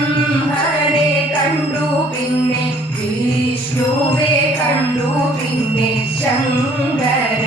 ബ്രഹ്മനെ കണ്ടു പിന്നെ വിഷ്ണുവെ കണ്ടു പിന്നെ ശങ്കര